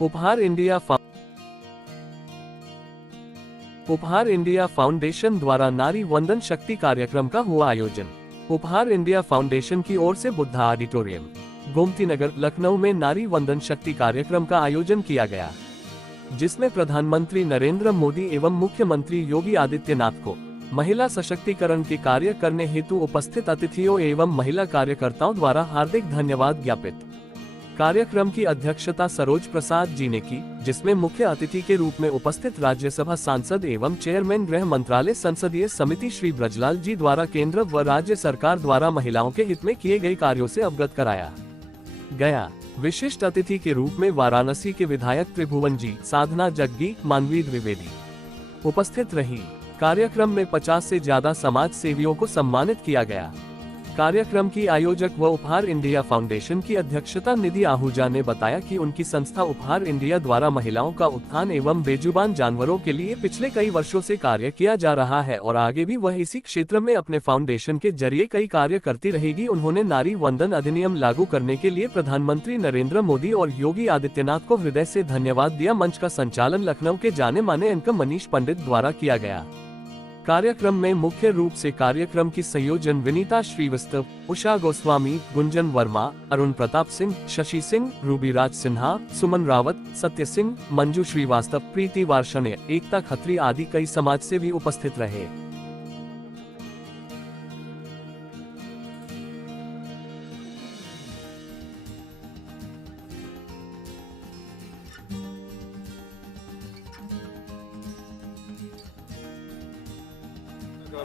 उपहार India foundation द्वारा नारी वंदन शक्ति कार्यक्रम का हुआ आयोजन। उपहार इंडिया फाउंडेशन की ओर से बुद्धा ऑडिटोरियम, गोमती नगर, लखनऊ में नारी वंदन शक्ति कार्यक्रम का आयोजन किया गया, जिसमें प्रधानमंत्री नरेंद्र मोदी एवं मुख्यमंत्री योगी आदित्यनाथ को महिला सशक्तिकरण के कार्य करने हेतु उपस्थित अतिथियों एवं महिला कार्यकर्ताओं द्वारा हार्दिक धन्यवाद ज्ञापित। कार्यक्रम की अध्यक्षता सरोज प्रसाद जी ने की, जिसमें मुख्य अतिथि के रूप में उपस्थित राज्यसभा सांसद एवं चेयरमैन गृह मंत्रालय संसदीय समिति श्री ब्रजलाल जी द्वारा केंद्र व राज्य सरकार द्वारा महिलाओं के हित में किए गए कार्यों से अवगत कराया गया। विशिष्ट अतिथि के रूप में वाराणसी के विधायक त्रिभुवन जी, साधना जग्गी, मानवी द्विवेदी उपस्थित रही। कार्यक्रम में 50 से ज्यादा समाज सेवियों को सम्मानित किया गया। कार्यक्रम की आयोजक व उपहार इंडिया फाउंडेशन की अध्यक्षता निधि आहूजा ने बताया कि उनकी संस्था उपहार इंडिया द्वारा महिलाओं का उत्थान एवं बेजुबान जानवरों के लिए पिछले कई वर्षों से कार्य किया जा रहा है और आगे भी वह इसी क्षेत्र में अपने फाउंडेशन के जरिए कई कार्य करती रहेगी। उन्होंने नारी वंदन अधिनियम लागू करने के लिए प्रधानमंत्री नरेंद्र मोदी और योगी आदित्यनाथ को हृदय से धन्यवाद दिया। मंच का संचालन लखनऊ के जाने माने एंकर मनीष पंडित द्वारा किया गया। कार्यक्रम में मुख्य रूप से कार्यक्रम की संयोजन विनीता श्रीवास्तव, उषा गोस्वामी, गुंजन वर्मा, अरुण प्रताप सिंह, शशि सिंह, रूबी राज सिन्हा, सुमन रावत, सत्य सिंह, मंजू श्रीवास्तव, प्रीति वार्षणे, एकता खत्री आदि कई समाज सेवी उपस्थित रहे।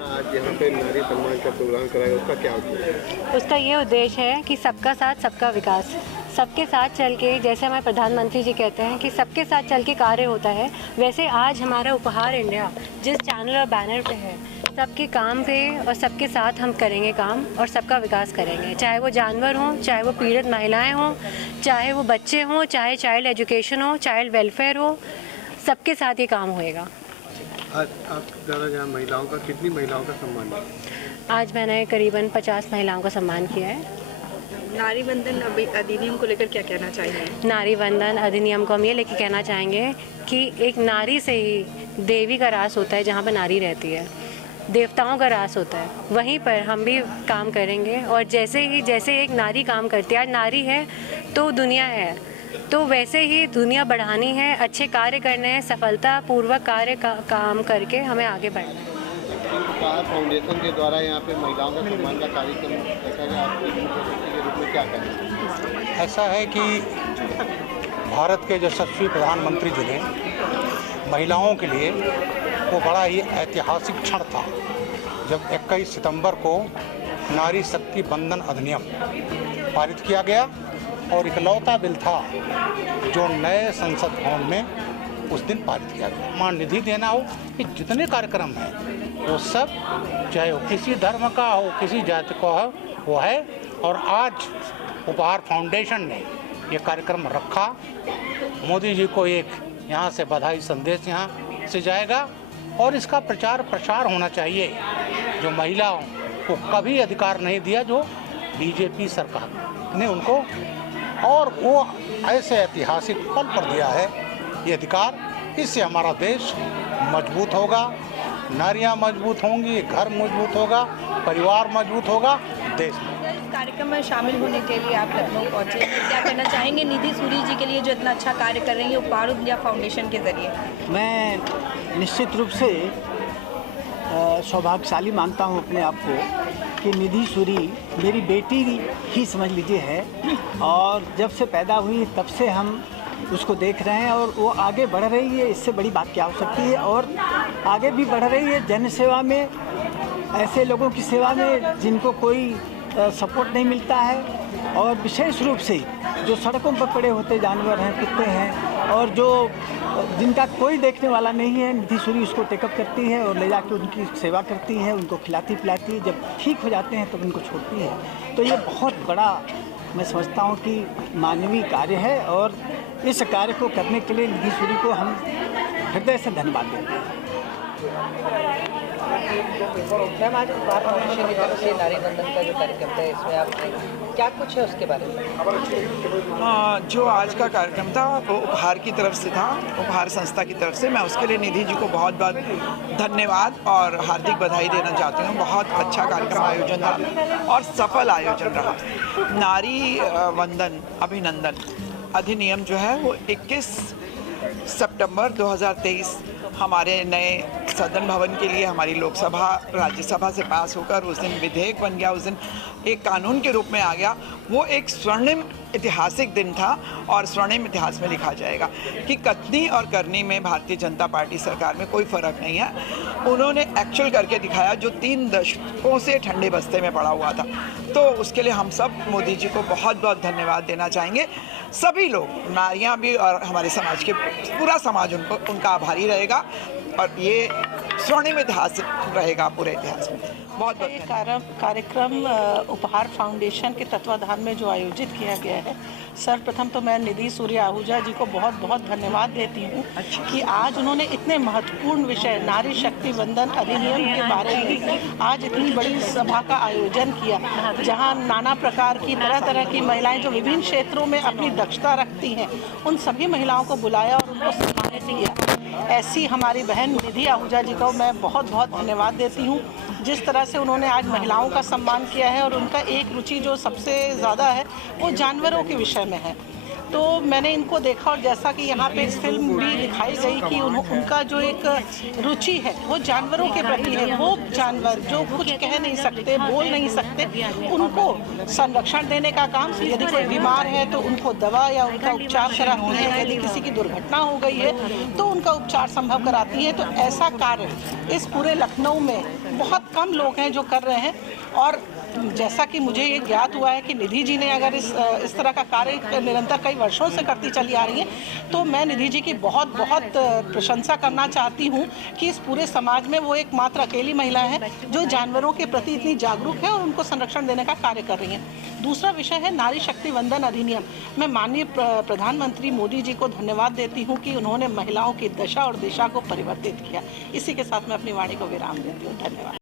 आज यहाँ पे नारी सम्मान का प्रोग्राम कराया, उसका क्या उद्देश्य है? उसका ये उद्देश्य है कि सबका साथ सबका विकास, सबके साथ चल के, जैसे हमारे प्रधानमंत्री जी कहते हैं कि सबके साथ चल के कार्य होता है, वैसे आज हमारा उपहार इंडिया जिस चैनल और बैनर पे है, सबके काम पे और सबके साथ हम करेंगे काम और सबका विकास करेंगे। चाहे वो जानवर हों, चाहे वो पीड़ित महिलाएं हों, चाहे वो बच्चे हों, चाहे चाइल्ड एजुकेशन हो, चाइल्ड वेलफेयर हो, सबके साथ ये काम होएगा। आज आप द्वारा यहाँ महिलाओं का, कितनी महिलाओं का सम्मान है? आज मैंने करीबन 50 महिलाओं का सम्मान किया है। नारी वंदन अधिनियम को लेकर क्या कहना चाहेंगे? नारी वंदन अधिनियम को हम ये लेके कहना चाहेंगे कि एक नारी से ही देवी का रास होता है, जहाँ पर नारी रहती है देवताओं का रास होता है, वहीं पर हम भी काम करेंगे। और जैसे एक नारी काम करती है, आज नारी है तो दुनिया है, तो वैसे ही दुनिया बढ़ानी है, अच्छे कार्य करने हैं, सफलता पूर्वक कार्य काम करके हमें आगे बढ़ना है। फाउंडेशन के द्वारा यहाँ पे महिलाओं का सम्मान का कार्यक्रम रखा गया, आपके रूप में क्या करें? ऐसा है कि भारत के यशस्वी प्रधानमंत्री जी ने महिलाओं के लिए वो बड़ा ही ऐतिहासिक क्षण था जब 21 सितंबर को नारी शक्ति वंदन अधिनियम पारित किया गया और इकलौता बिल था जो नए संसद भवन में उस दिन पारित किया गया। मान निधि देना हो, कि जितने कार्यक्रम हैं वो सब, चाहे वो किसी धर्म का हो, किसी जाति का हो, वो है। और आज उपहार फाउंडेशन ने ये कार्यक्रम रखा। मोदी जी को एक यहाँ से बधाई संदेश यहाँ से जाएगा और इसका प्रचार प्रसार होना चाहिए। जो महिलाओं को कभी अधिकार नहीं दिया जो बीजेपी सरकार ने उनको, और वो ऐसे ऐतिहासिक पल पर दिया है ये अधिकार। इससे हमारा देश मजबूत होगा, नारियां मजबूत होंगी, घर मजबूत होगा, परिवार मजबूत होगा, देश में। कार्यक्रम में शामिल होने के लिए आप लखनऊ पहुंचे, क्या कहना चाहेंगे निधि सूरी जी के लिए जो इतना अच्छा कार्य कर रही है उपहार इंडिया फाउंडेशन के जरिए? मैं निश्चित रूप से सौभाग्यशाली मानता हूं अपने आप को कि निधि सूरी मेरी बेटी ही समझ लीजिए है, और जब से पैदा हुई तब से हम उसको देख रहे हैं और वो आगे बढ़ रही है। इससे बड़ी बात क्या हो सकती है, और आगे भी बढ़ रही है जन सेवा में, ऐसे लोगों की सेवा में जिनको कोई सपोर्ट नहीं मिलता है, और विशेष रूप से जो सड़कों पर पड़े होते जानवर हैं, कुत्ते हैं, और जो जिनका कोई देखने वाला नहीं है, निधि सूरी उसको टेकअप करती है और ले जाके उनकी सेवा करती है, उनको खिलाती पिलाती है, जब ठीक हो जाते हैं तब उनको छोड़ती है। तो ये बहुत बड़ा मैं समझता हूँ कि मानवीय कार्य है, और इस कार्य को करने के लिए निधि सूरी को हम हृदय से धन्यवाद देते हैं। मैम, आज उपहार फाउंडेशन की तरफ से नारी वंदन का जो कार्यक्रम था, इसमें आप क्या कुछ है उसके बारे में? जो आज का कार्यक्रम था वो उपहार की तरफ से था, उपहार संस्था की तरफ से। मैं उसके लिए निधि जी को बहुत बहुत धन्यवाद और हार्दिक बधाई देना चाहती हूँ। बहुत अच्छा कार्यक्रम आयोजन था और सफल आयोजन रहा। नारी वंदन अभिनंदन अधिनियम जो है वो 21 सितंबर 2023 हमारे नए सदन भवन के लिए हमारी लोकसभा राज्यसभा से पास होकर उस दिन विधेयक बन गया, उस दिन एक कानून के रूप में आ गया। वो एक स्वर्णिम ऐतिहासिक दिन था और स्वर्णिम इतिहास में लिखा जाएगा कि कथनी और करनी में भारतीय जनता पार्टी सरकार में कोई फ़र्क नहीं है। उन्होंने एक्चुअल करके दिखाया जो 3 दशकों से ठंडे बस्ते में पड़ा हुआ था। तो उसके लिए हम सब मोदी जी को बहुत बहुत धन्यवाद देना चाहेंगे। सभी लोग, नारियां भी और हमारे समाज के पूरा समाज उनका आभारी रहेगा और ये स्वर्णिम इतिहास रहेगा पूरे इतिहास में। बहुत ये कार्यक्रम उपहार फाउंडेशन के तत्वाधान में जो आयोजित किया गया है, सर्वप्रथम तो मैं निधि सूरी आहूजा जी को बहुत बहुत धन्यवाद देती हूँ कि आज उन्होंने इतने महत्वपूर्ण विषय नारी शक्ति वंदन अधिनियम के बारे में आज इतनी बड़ी सभा का आयोजन किया, जहाँ नाना प्रकार की तरह की महिलाएं जो विभिन्न क्षेत्रों में अपनी दक्षता रखती हैं, उन सभी महिलाओं को बुलाया और उनको सम्मानित किया। ऐसी हमारी बहन निधि आहूजा जी को मैं बहुत बहुत धन्यवाद देती हूँ। जिस तरह से उन्होंने आज महिलाओं का सम्मान किया है और उनका एक रुचि जो सबसे ज़्यादा है वो जानवरों के विषय में है। तो मैंने इनको देखा और जैसा कि यहाँ पे इस फिल्म भी दिखाई गई कि उनका जो एक रुचि है वो जानवरों के प्रति है। वो जानवर जो कुछ कह नहीं सकते, बोल नहीं सकते, उनको संरक्षण देने का काम, यदि कोई बीमार है तो उनको दवा या उनका उपचार कराती है, यदि किसी की दुर्घटना हो गई है तो उनका उपचार संभव कराती है। तो ऐसा कार्य इस पूरे लखनऊ में बहुत कम लोग हैं जो कर रहे हैं। और जैसा कि मुझे ये ज्ञात हुआ है कि निधि जी ने अगर इस तरह का कार्य निरंतर कई वर्षों से करती चली आ रही हैं, तो मैं निधि जी की बहुत बहुत प्रशंसा करना चाहती हूँ कि इस पूरे समाज में वो एकमात्र अकेली महिला है जो जानवरों के प्रति इतनी जागरूक है और उनको संरक्षण देने का कार्य कर रही हैं। दूसरा विषय है नारी शक्ति वंदन अधिनियम। मैं माननीय प्रधानमंत्री मोदी जी को धन्यवाद देती हूँ कि उन्होंने महिलाओं की दशा और दिशा को परिवर्तित किया। इसी के साथ मैं अपनी वाणी को विराम देती हूँ। धन्यवाद।